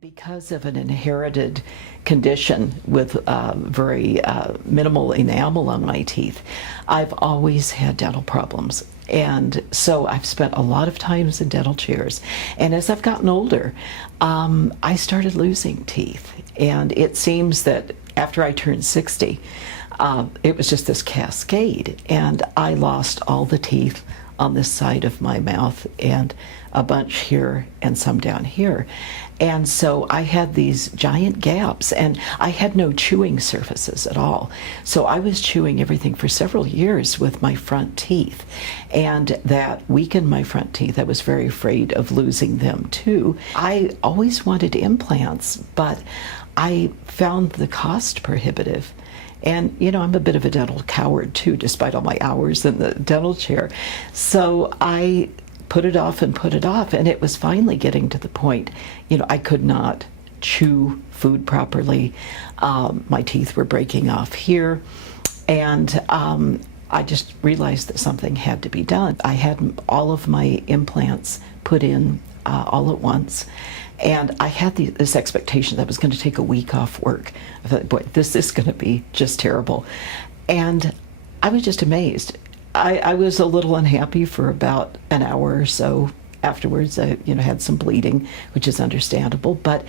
Because of an inherited condition with very minimal enamel on my teeth, I've always had dental problems. And so I've spent a lot of times in dental chairs. And as I've gotten older, I started losing teeth. And it seems that after I turned 60, it was just this cascade. And I lost all the teeth on this side of my mouth and a bunch here and some down here. And so I had these giant gaps and I had no chewing surfaces at all. So I was chewing everything for several years with my front teeth, and that weakened my front teeth. I was very afraid of losing them too. I always wanted implants, but I found the cost prohibitive. And, you know, I'm a bit of a dental coward too, despite all my hours in the dental chair. So I put it off and put it off, and it was finally getting to the point, you know, I could not chew food properly. My teeth were breaking off here, and I just realized that something had to be done. I had all of my implants put in all at once, and I had this expectation that I was going to take a week off work. I thought, boy, this is going to be just terrible. And I was just amazed. I was a little unhappy for about an hour or so afterwards. I had some bleeding, which is understandable. But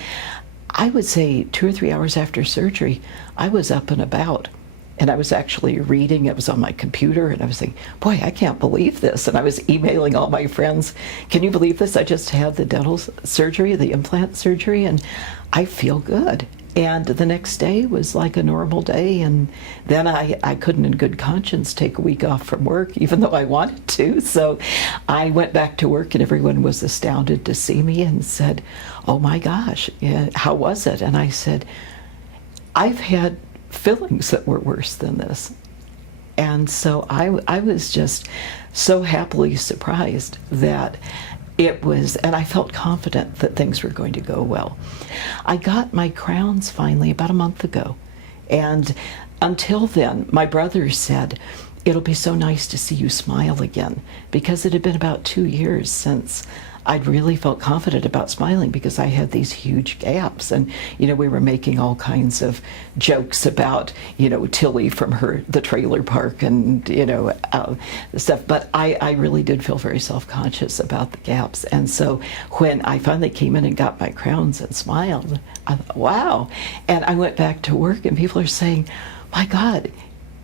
I would say 2 or 3 hours after surgery, I was up and about. And I was actually reading, it was on my computer, and I was saying, boy, I can't believe this. And I was emailing all my friends, can you believe this? I just had the dental surgery, the implant surgery, and I feel good. And the next day was like a normal day, and then I couldn't in good conscience take a week off from work, even though I wanted to. So I went back to work, and everyone was astounded to see me and said, oh my gosh, how was it? And I said, I've had fillings that were worse than this. And so I was just so happily surprised that it was, and I felt confident that things were going to go well. I got my crowns finally about a month ago, and until then, my brother said, it'll be so nice to see you smile again, because it had been about 2 years since I'd really felt confident about smiling, because I had these huge gaps. And, we were making all kinds of jokes about, Tilly from the trailer park and, stuff. But I really did feel very self-conscious about the gaps. And so when I finally came in and got my crowns and smiled, I thought, wow. And I went back to work, and people are saying, my God,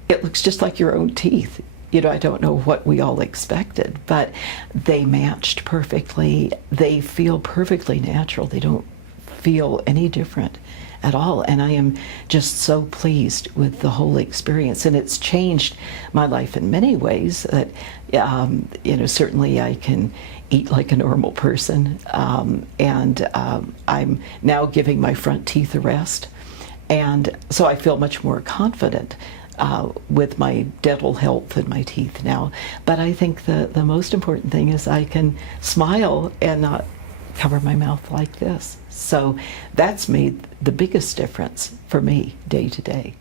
it looks just like your own teeth. I don't know what we all expected, but they matched perfectly. They feel perfectly natural. They don't feel any different at all. And I am just so pleased with the whole experience. And it's changed my life in many ways. That, certainly I can eat like a normal person. And I'm now giving my front teeth a rest. And so I feel much more confident with my dental health and my teeth now. But I think the most important thing is I can smile and not cover my mouth like this. So that's made the biggest difference for me day to day.